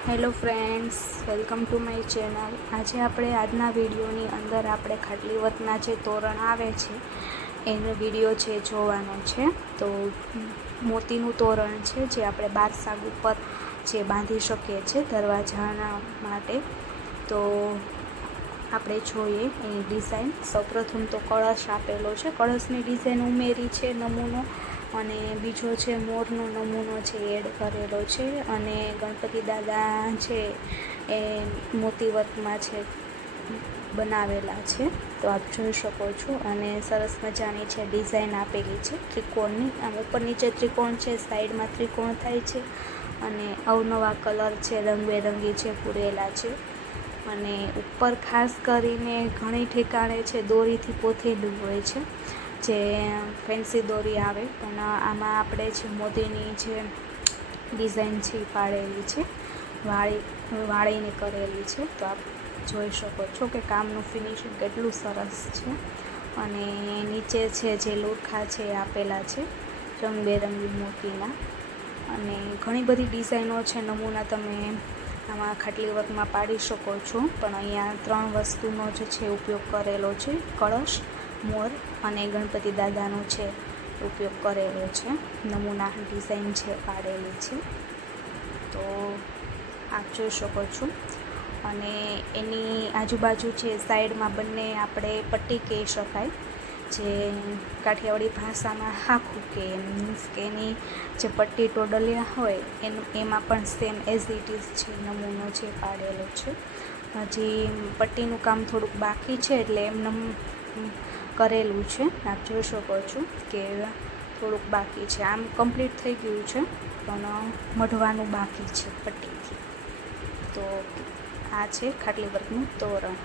Hello friends, welcome to my channel. આજે આપણે આજના વિડીયોની અંદર આપણે ખાટલી વર્કના જે તોરણ આવે છે એનો વિડીયો છે જોવાનો છે। તો મોતીનું તોરણ છે જે આપણે બાર સાગ ઉપર જે બાંધી શકીએ છીએ દરવાજાના માટે। તો આપણે જોઈએ એની ડિઝાઇન। સૌપ્રથમ તો કળશ આપેલો છે, કળશની ડિઝાઇન ઉમેરી છે નમૂનો, અને બીજો છે મોરનો નમૂનો છે એડ કરેલો છે, અને ગણપતિ દાદા છે એ મોતી વર્કમાં છે બનાવેલા છે, તો આપ જોઈ શકો છો। અને સરસ મજાની છે ડિઝાઇન આપેલી છે ત્રિકોણની, આમ ઉપર નીચે ત્રિકોણ છે, સાઈડમાં ત્રિકોણ થાય છે, અને અવનવા કલર છે રંગબેરંગી છે પૂરેલા છે। અને ઉપર ખાસ કરીને ઘણી ઠેકાણે છે દોરીથી પોથેલું હોય છે, જે ફેન્સી દોરી આવે, પણ આમાં આપણે છે મોતીની જે ડિઝાઇન છે એ પાડેલી છે, વાળીને કરેલી છે। તો આપ જોઈ શકો છો કે કામનું ફિનિશિંગ કેટલું સરસ છે। અને નીચે છે જે લોખા છે એ આપેલા છે રંગબેરંગી મોતીના, અને ઘણી બધી ડિઝાઇનો છે નમૂના તમે આમાં ખાટલી વર્કમાં પાડી શકો છો। પણ અહીંયા 3 વસ્તુનો જ છે ઉપયોગ કરેલો છે, કળશ, મોર અને ગણપતિ દાદાનો છે ઉપયોગ કરેલો છે, નમૂના ડિઝાઇન છે પાડેલી છે, તો આપ જોઈ શકો છો। અને એની આજુબાજુ છે સાઈડમાં બંને આપણે પટ્ટી કહી શકાય, જે કાઠિયાવાડી ભાષામાં હાખું કે મીન્સ કે એની જે પટ્ટી ટોડલિયા હોય એમાં પણ સેમ એઝ ઇટ ઇઝ છે નમૂનો છે પાડેલો છે। હજી પટ્ટીનું કામ થોડુંક બાકી છે, એટલે એમને કરેલું છે, આપ જોઈ શકો છો કે થોડુંક બાકી છે। આમ કમ્પ્લીટ થઈ ગયું છે, પણ મઢવાનું બાકી છે પટ્ટીથી। તો આ છે ખાટલી વર્કનું તોરણ।